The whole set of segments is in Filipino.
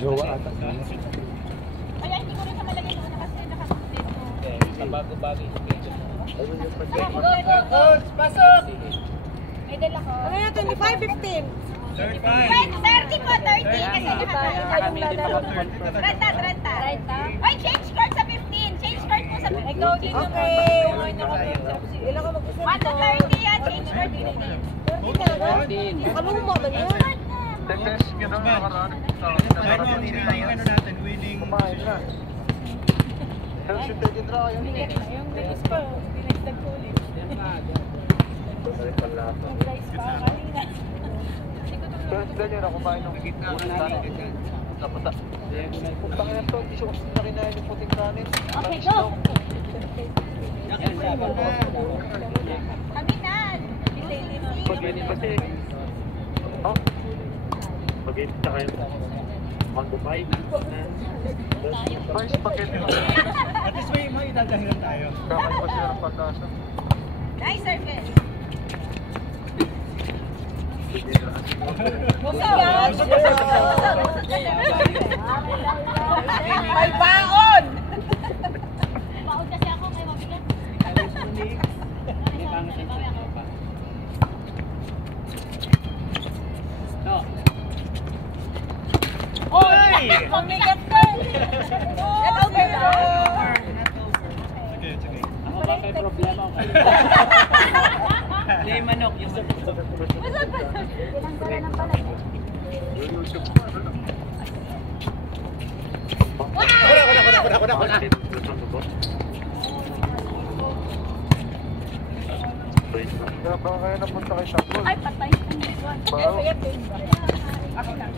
Jowa ata. Kaya hindi ko rin na malagay doon kasi nakasulit ko. Sa bago-bago yung schedule. Coach, pasok! May dala ko. Ano na, 25, 15? 30 po, 30. Kasi nakakita. 30. Ay, change card sa 15. Change card po sa 15. Ikaw din yung may ilan ka mag-isa 1 to 30 yan, change card 15. 30 talaga? Kaluma ba niya? Test ka na nakaraan. Yung ano natin, winning. Kumain na. Pero si Teddy Dra, yun. Yung bilis pa, pinagdag ko ulit. Nag-rice pa kanina. Pero si Dali na kumain ng unang kanin. Napata. Putang ina to, hindi siya kasi nakinain yung puting kanin. Okay, go! Kaminan! Kasi, mag-edit na kayo. Mag-bubay. May spaghetti na. At least may idadahilan tayo. Kakay pa sila ng pagkasa. Nice service! May baon! Baon kasi ako, may mabigat. Oy! Mabigat ka! Ito kayo! Sige. Ako ba may problema ako? Yung manok, yung manok. Ilang dala ng palag? Kaya baka kayo napunta kay Shopball. Ay, patay. Wow. Ako lang.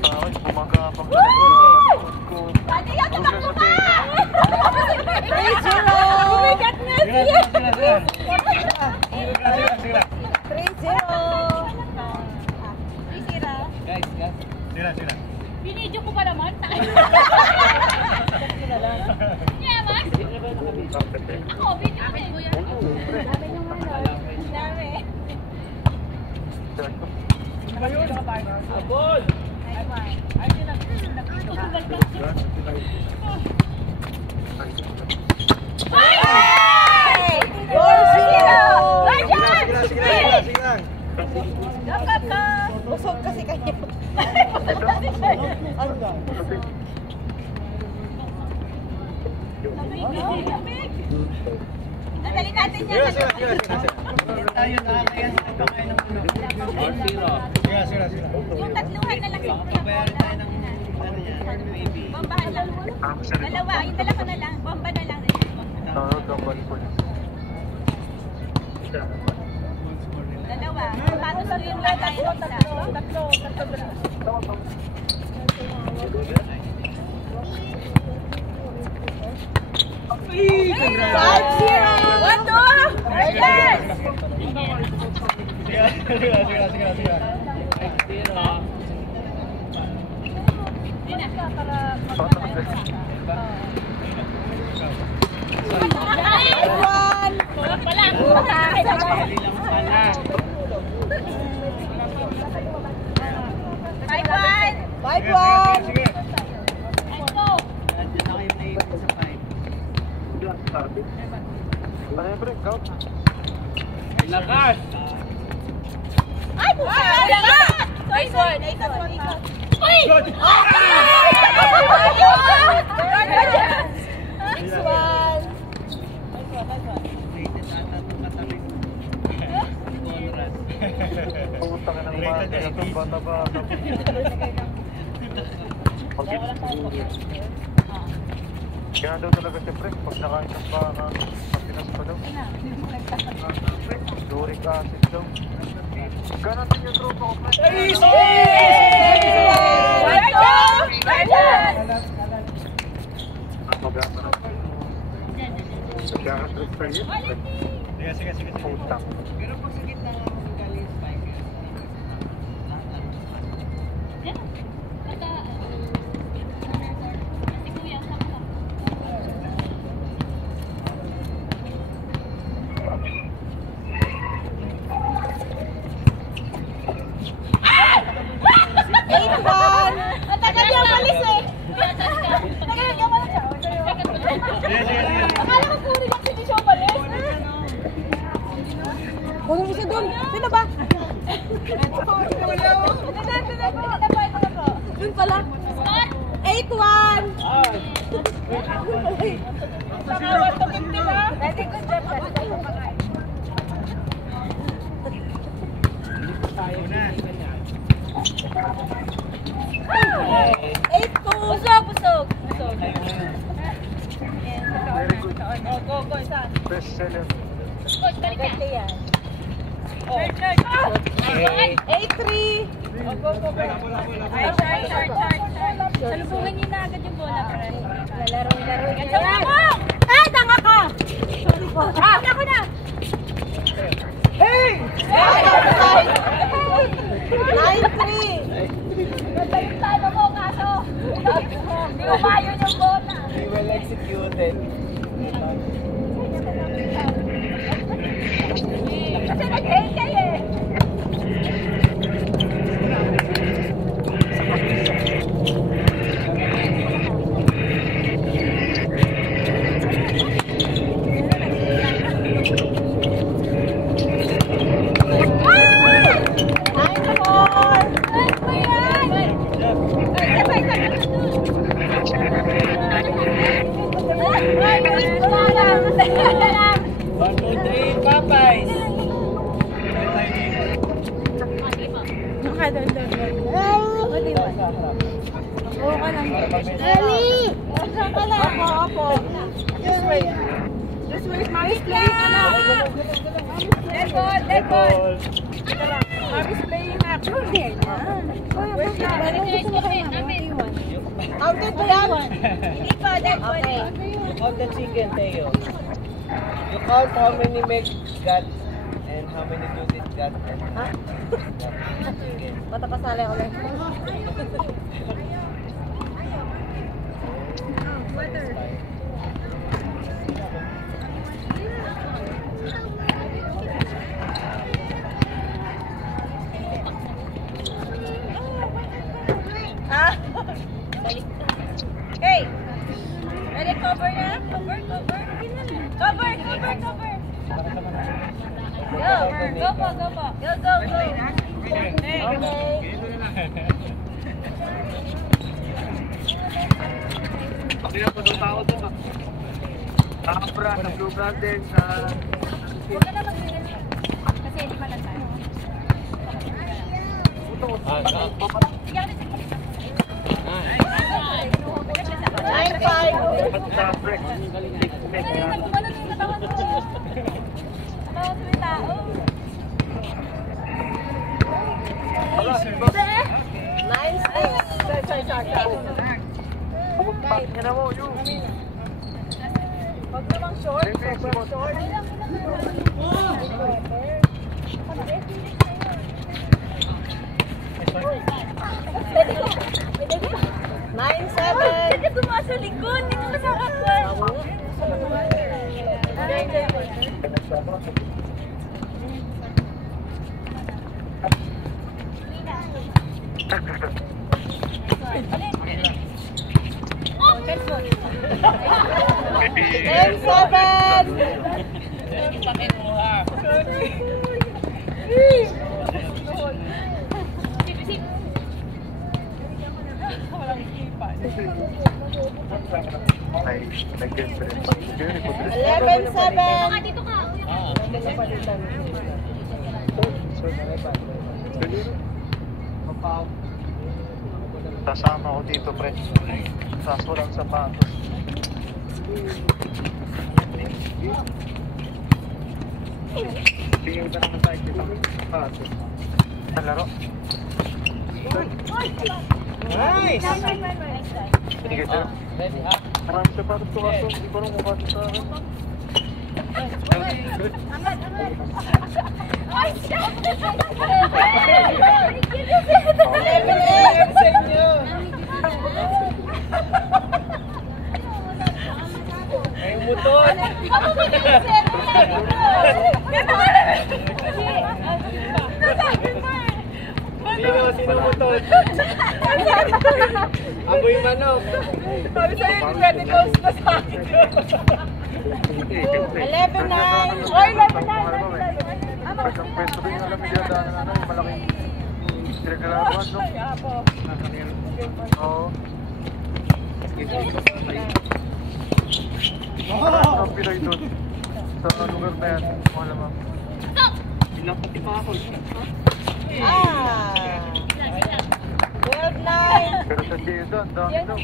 Sa akin, pumagapang ko. Pwede yan, tatakbo ka! 3-0! Bumigat na siya! 3-0! Guys. Sila. Binidyo ko pa naman. Yeah, Max? Ako, binidyo ko yan. Dami nyo nga, no? Dami. Abol! Tutugal ka. Hey! 4-0! Sige lang. Busog kasi kanya. Nadali natin yan. Tayo nakakayan sa pagkain ng manok. 4-0. Yung tatluhan na lang. Bayaran tayo ng ano yan, maybe. Bombahan lang. Dalawa, yung dala ko na lang. Bomba na lang. Dalawa. Paano sa yung lagay ng isa? Tatlo. Congrats! 5-1! Lakas! Ay, pusa! Nice one! Uy! Next one! Pumunta ka ng mga itong bata-bata. Kaya daw talaga siyempre, pag nakain ng baka, Pinas pa daw. Uric acid daw. Ganon din yung tropa ko. Sige. Putang. Pero pag sa gitna nga ng galing spike, Huwag mo isa doon. Sino ba? Doon pala. 8-1. Very good job. Busog. Best seller. Coach, balik ka. 8-3. Salubungin niyo na agad yung bola. Laro. Yan. Ay, tanga ka! Sorry po. Ako na. 9-3. Ganda yung talo mo, kaso. Hindi umayon yung bola. Well executed. Kasi nag-hate kayo eh. One, two, three, Popeyes! Oo ka lang. Ali! Diyan ka lang. Opo. Just wait. Mommy's playing na. Dead ball. Mommy's playing na. Wait lang. Counted ba yan? Hindi pa, dead ball. You count the chicken, Teo. You count how many make got and how many do it got and chicken. Matakasali ako lang. Hey! Ready, cover na? Cover. Cover. Go po. Go. Okay. Pakita po ng tao doon ah. Nakapra, sa Blue Brothers, Huwag ka na mag-real. Kasi hindi pa lang tayo. Sige, 9-5. sa break. Pakita na mo, yun. Huwag namang short. Nine, seven. Kasi tumaas sa likod, hindi naman sa kaklan. Ten, seven. Ay, nag-difference. 11-7. Baka dito ka. Sasama ko dito, pre. Tapos walang sapatos. Tingin ka naman tayo dito. Sapatos. Sa laro. Nice! Sige, sir. Ready, Maraming sapatos ko kaso. Hindi ko nung mukha sa akin. Ay, siya! sa inyo! Ay, umutot! Sino umutot? Amoy manok! Sabi sa'yo, ready close na sa akin. 11-9. Oy, 11-9. pinadaan ng ano, yung malaking pinagkalaban, no? Oo. Marami ng Pinoy doon. Sa lugar na yan, malamang. Ilang pati pa ako. Ah! 12-9. Pero sa Jeddah, ang dami daw.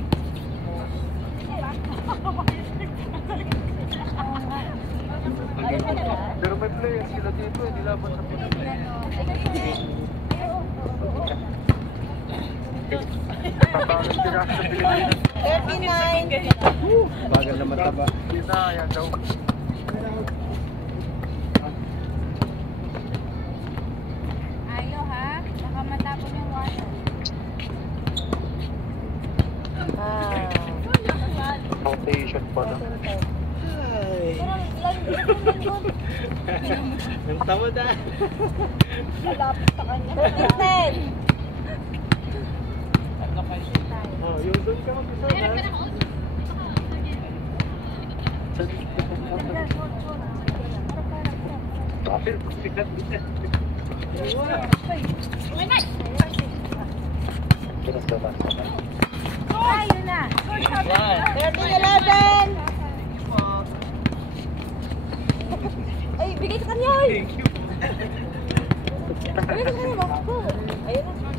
Pero may players sila dito, nilaban sa Pinoy. Tatawag sila sa Pilipinas. 39. Bagal na mataba. Hindi na, yan daw. Ayaw ha? Baka matapon yung water. Ah. Foundation pa na. Ay. Ang tama na. Malapit sa kanya. 13-10. Oh, yung doon ka mag-isa. Meron ka na ako. Ayun na. 13-11. Ay, bigay sa kanya. Thank you. Bigay sa kanya. Bakit? Ayun na.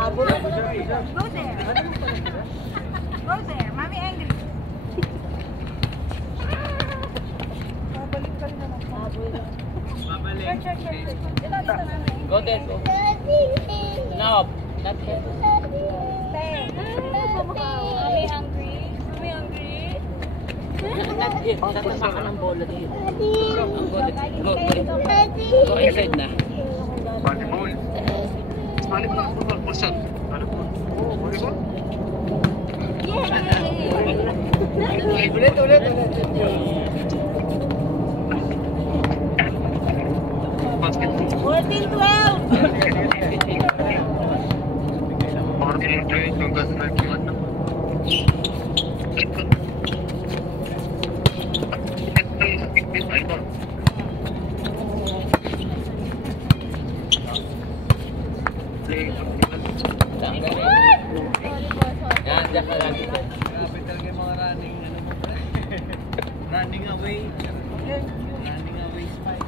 Habol ako na. Go there. Go there. Mommy angry. Babalik ka rin naman. Habol na. Babalik. Go there. Go. No, not here. Mommy hungry. Mommy hungry. Not here. Tatama ka ng bola dito. Go inside na. Volleyball. Volleyball. Pusat. Volleyball. Volleyball? Ulit. Basketball. 14-12. Yung gas na kiwan na. Yan, dyan ka lang. Grabe talaga yung mga running, ano mo ba? Running away. Running away spike.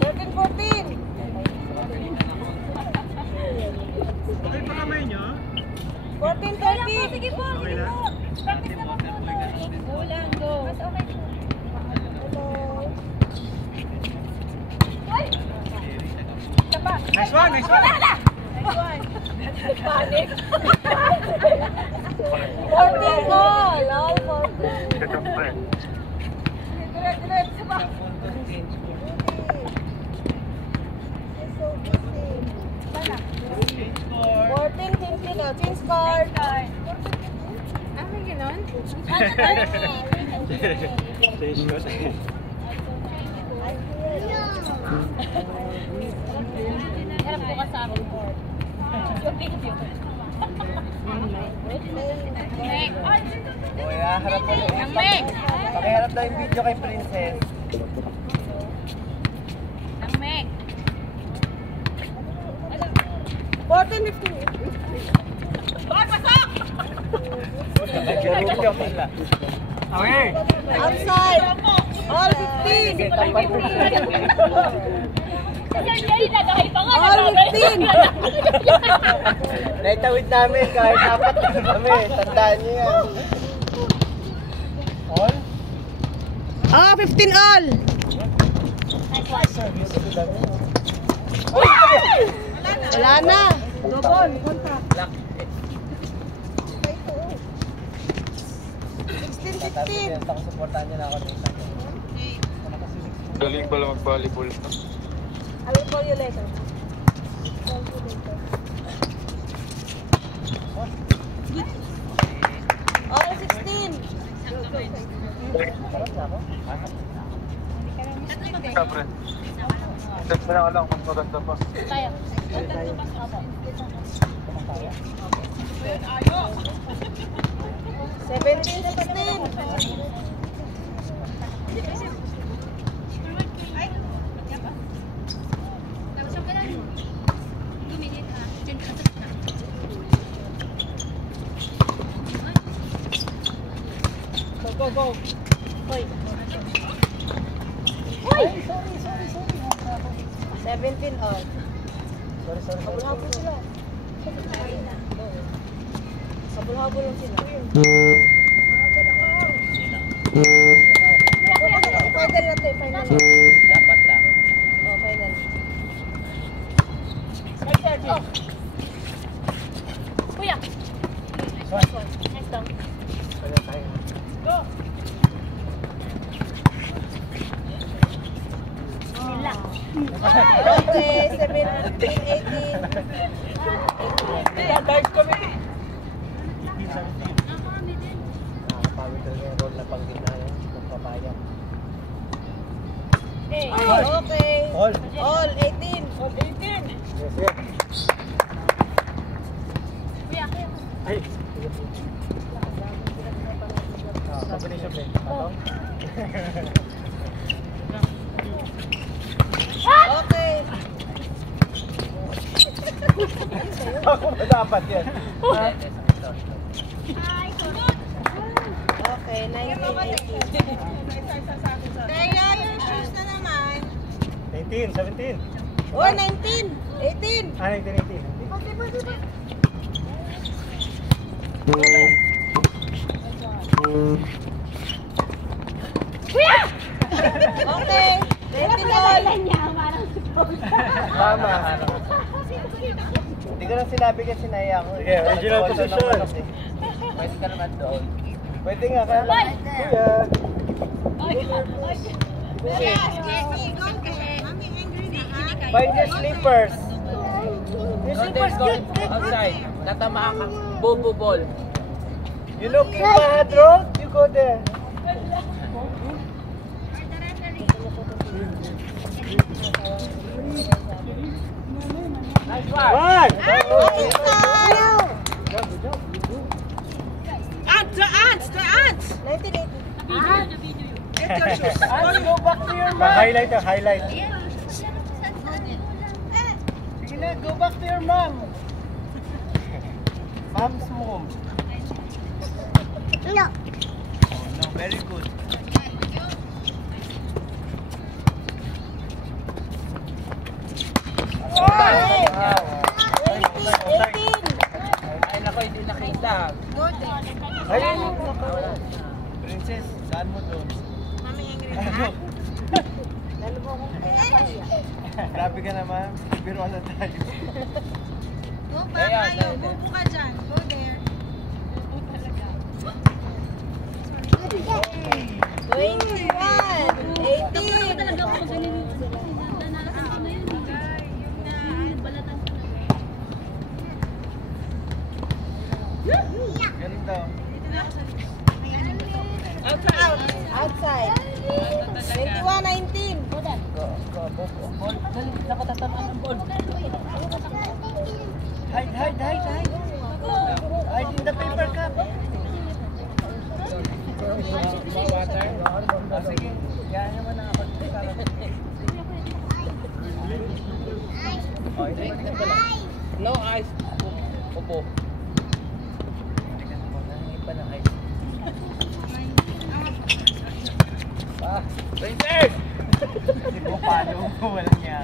13-14. Okay pa kamay nyo? 14-13. Sige po. Okay lang? Dati water boy ka natin. Kulang. Go. Mas okay. Hello. Nice one! Nice one. Panic. 14 goal. All 14. Siyempre. Diret-diret. Saba. Change score. 14-15 now. Change score. Ah, may ganon? Change score. Harap ko ka sa akin. Yung video. Mek. Okay, harap ko. Ang Mek. Pakiharap daw yung video kay Princess. Ang Mek. 14-15. Nag-video sila. Okay. Outside. All 15. All 15. Naitawid namin kahit apat na kami. Tandaan niyo yan. All? Ah, 15 all. Wala na. Double. Lock. 16-16. Ako supportahan niyo na ako dito. Galing pala mag-volleyball. I will call you later. Oh, 16. Siyempre. Text na lang kung maganda pa. Tayo. 17, 16. Go, go. Hoy. Ay, sorry. 17 all. Sorry. Habol-habol sila. Habol-habol lang sila. Final na to, final na. Dapat lang. Oh, final. Oh. Kuya. Next down. Kaya tayo. Go. Nila. Okay, 17, 18. Guys, kami. Nakakami din. Nakakapagod talaga yung role na pang gitna yun. Magpapayang. Okay. Okay. All. All, 18. All 18. Yes. Kuya. Ay. Combination play. Patong. Okay. Ako ba dapat yan? Okay, 19, 18. Kaya yung shoes na naman. 19, 17. Oh, 19, 18. 19, 18. Kuya! Okay, 19 all. Tama. Hindi ko na sinabi kasi naiya ko. Sige, original position. Pwede ka naman doon. Pwede nga ka. Kuya. Find your slippers. Your slippers, good. Outside. Tatamaan ka. Bobo ball. You looking bad, bro? You go there. Nice one. One! Ants, the ants. 19, 18. Go back to your mom. Highlight. Sige na, go back to your mom. Mom's mom. No. Oh, no, very good. Okay. Wow. 18. Ay, nako, hindi nakita. Ayun. Princess, saan mo doon? Mami angry Ano? Lalo mo akong pinapaya. Grabe ka naman. Biro na tayo. Go Ayan, back kayo. ayan. Bubo ka dyan. Go there. 21. 18. Ganun daw. Outside. 21, 19. Go, bobo. Ball. Dali, dapat tatamaan ng ball. Hide. Hide in the paper cup. Sige, yan naman ang ako. Oh, ito na pala. No ice. Opo. Nangingi pa ng ice. Princess! Hindi mo palo mo, walang niya.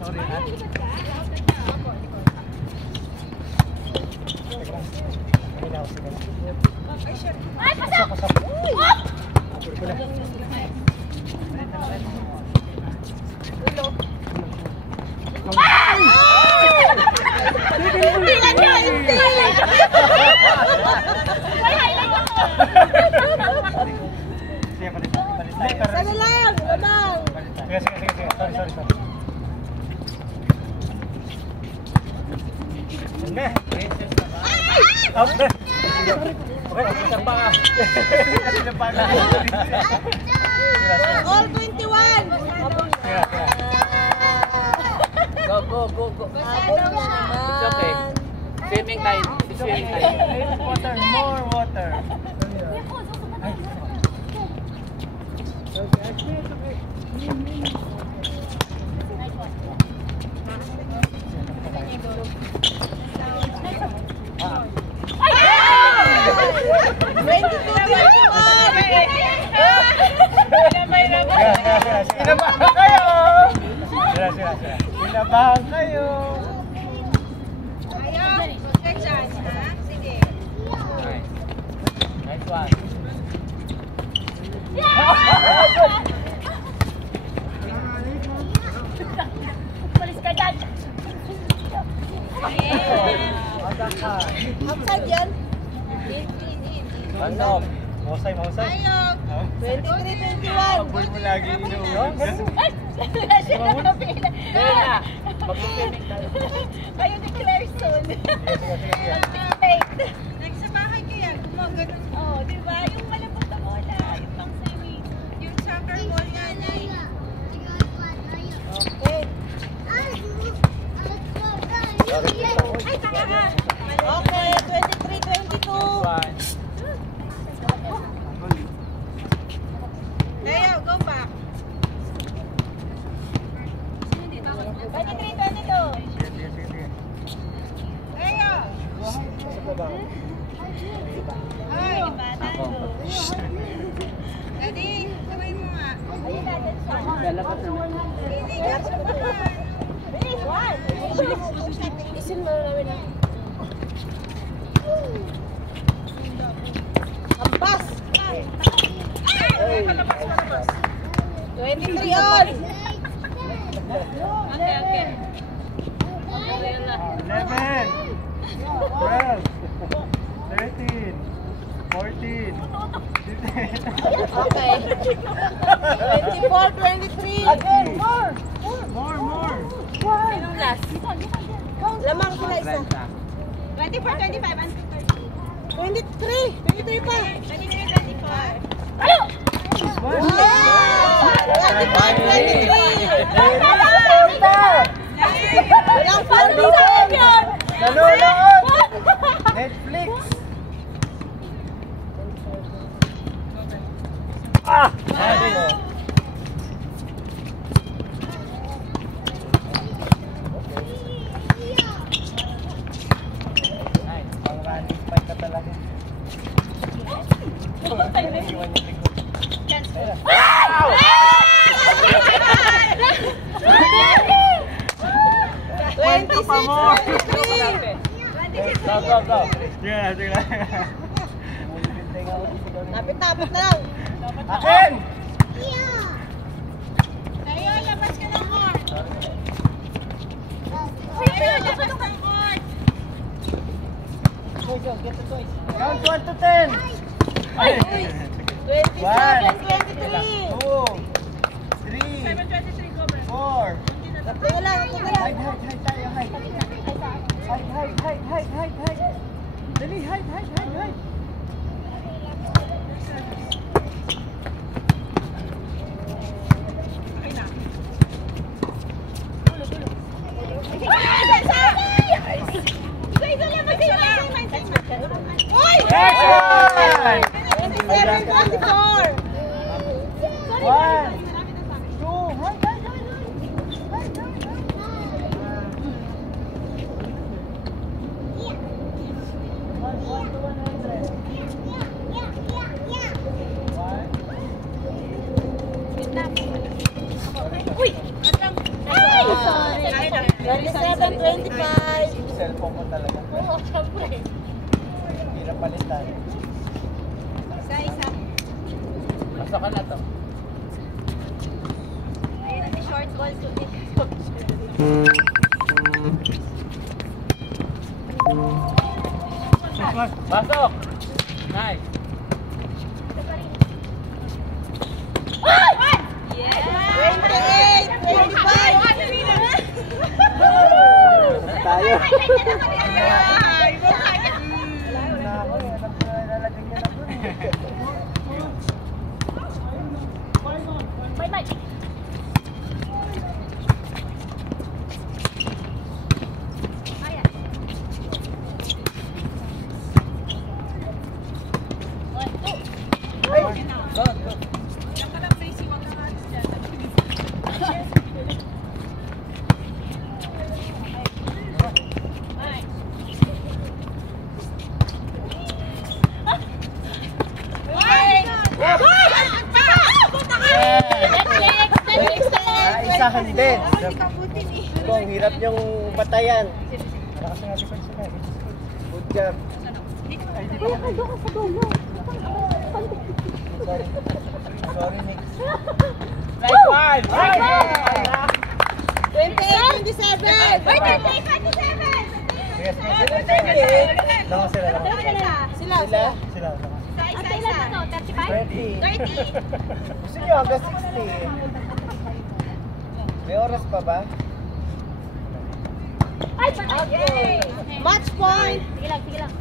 Sorry, ha? Ay, pasok! Hindi lang yun! Hindi! na. Princess na ba? Okay. Okay, isa pa. Isa pa. All 21. Go, go, go, go. It's okay. Swimming time. It's swimming time. Water, more water. Sinabahan kayo! Sinabahan kayo! Ayaw. Protection, ha? Sige. Nice. Nice one. Malis ka dyan. Outside yan. Ano? Mausay, mausay. Ayaw. 23-21. Pabol mo lagi inuwan. Siya na napila. Kaya na. Mag-swimming tayo. Kayo ni Clarkson. Sa bahay kaya, gumagano. Oh, di ba? Yung malapot na bola. Yung pang swimming. Yung soccer ball nga niya. Okay, 23-22. One. Ayaw, go back. 23-22. Ayaw. Ay, Ako. Daddy, sabay mo nga. Ayun natin siya. Lalabas naman. Hindi ka sabahan. Isin mo namin na. Ampas! 23 on! Okay, okay. 11, 12, 13, 14, 15. Okay. 24-23. Again, more! More. Sinong last? Lamang sila isa. 24-25. 23! 23 pa! 23-24. Wow! 25-23! Walang palitan yun! Nanonood! Netflix! Ah! Ayun. Nice. Pang running spike ka talaga. Iwan yung likod. Ayun. 26-23! Go. Sige na. Tapit-tapit na lang. Akin! Tayo, labas ka ng court. Count 1 to 10! Ay! 27-23! 2 3 4 Tatlo na lang. Hide tayo, hide. Hide. Dali, hide. Uy! Next one! 27-24! 1 2 hide. Uy! 27-25! Cellphone mo talaga. Oo, syempre. Hirap palitan. Isa-isa. Basta ka na to. Ayun ang short ball to it. Pasok! Nice! Yeah! 28! 25! tayo. Ay, mukha niya. Na ako eh. Alam ko na ilalagay niya na doon. Bye bye. Isahan din. Ito, ang hirap niyong batayan. Good job. Sorry, Nick. Nice one! 28-27. Wait, 27. Yes, Lang sila. Sila. Sila. Ang kailan na to? 35? 30. Gusto niyo hanggang 60. May oras pa ba? Ay, patay! Match point. Sige lang, sige lang.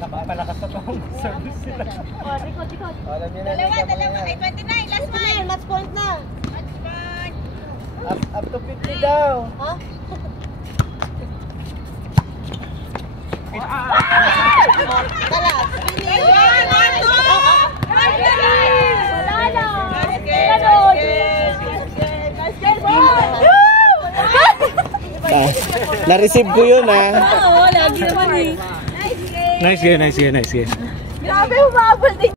Napapalakas na itong service sila. Oh, record. Alam niyo na. Dalawa. Ay, 29. Last one. Match point na. Match point. Up to 50 daw. Ha? Tala. Finish. Wala na. Na-receive ko yun ha. Oo, lagi naman eh. Nice game. Grabe, humabol din.